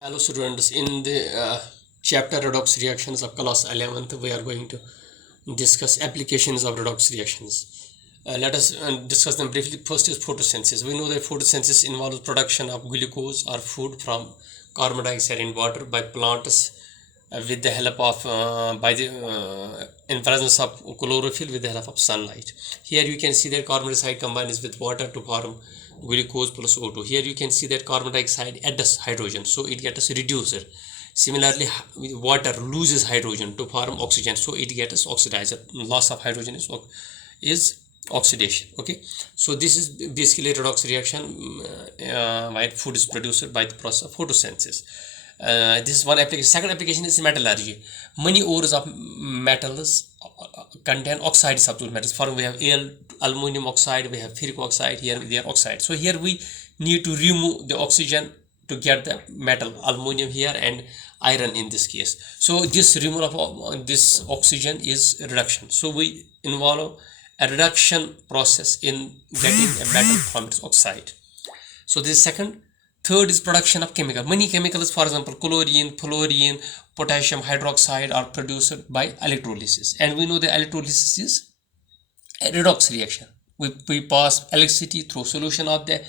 Hello students, in the chapter redox reactions of class 11th, we are going to discuss applications of redox reactions. Let us discuss them briefly. First is photosynthesis. We know that photosynthesis involves production of glucose or food from carbon dioxide in water by plants with the help of in presence of chlorophyll with the help of sunlight. Here you can see that carbon dioxide combines with water to form glucose plus O2. Here you can see that carbon dioxide adds hydrogen, so it gets reduced. Similarly, water loses hydrogen to form oxygen, so it gets oxidized. Loss of hydrogen is oxidation. Okay, so this is basically a redox reaction while food is produced by the process of photosynthesis. This is one application. Second application is metallurgy. Many ores of metals contain oxide substitute metals. For we have aluminum oxide, we have ferric oxide. Here they are oxide. So here we need to remove the oxygen to get the metal, aluminum here and iron in this case. So this removal of this oxygen is reduction. So we involve a reduction process in getting a metal from its oxide. So this is second. Third is production of chemical. Many chemicals, for example, chlorine, fluorine, potassium hydroxide are produced by electrolysis. And we know the electrolysis is a redox reaction. We pass electricity through solution of the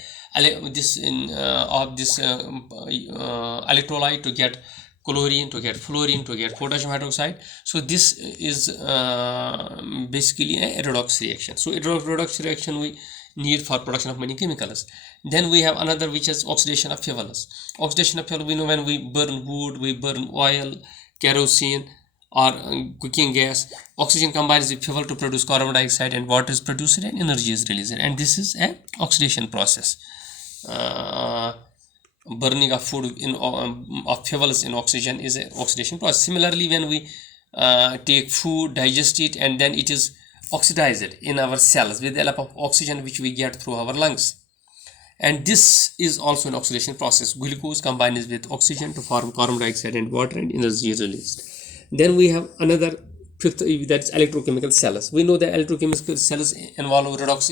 electrolyte to get chlorine, to get fluorine, to get potassium hydroxide. So this is basically a redox reaction. So a redox reaction we need for production of many chemicals. Then we have another which is oxidation of fuels. Oxidation of fuel, we know when we burn wood, we burn oil, kerosene or cooking gas, oxygen combines with fuel to produce carbon dioxide and water is produced and energy is released, and this is a oxidation process. Burning of food in of fuels in oxygen is an oxidation process. Similarly, when we take food, digest it, and then it is oxidized in our cells with the help of oxygen which we get through our lungs, and this is also an oxidation process. Glucose combines with oxygen to form carbon dioxide and water and energy is released. Then we have another fifth, that's electrochemical cells. We know that electrochemical cells involve redox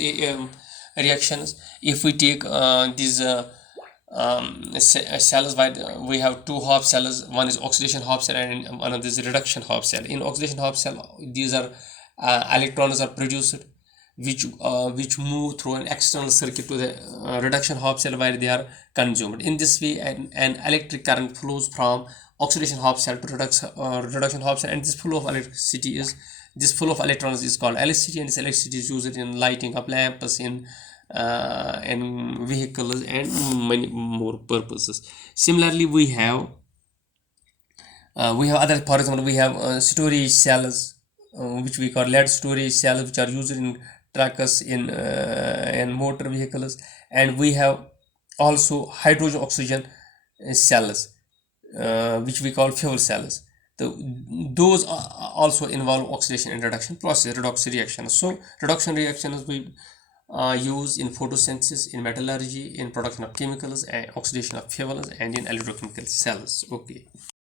reactions. If we take these cells, we have two half cells. One is oxidation half cell and one is reduction half cell. In oxidation half cell, these are electrons are produced which move through an external circuit to the reduction half cell where they are consumed. In this way, an electric current flows from oxidation half cell to reduction half cell, and this flow of electricity is this flow of electrons is called electricity, and this electricity is used in lighting up lamps, in vehicles and many more purposes. Similarly, we have other, for example, we have storage cells, which we call lead storage cells, which are used in trucks, in motor vehicles, and we have also hydrogen oxygen cells, which we call fuel cells. Those also involve oxidation and reduction process, redox reactions. So reduction reactions we use in photosynthesis, in metallurgy, in production of chemicals, and oxidation of fuels, and in electrochemical cells. Okay.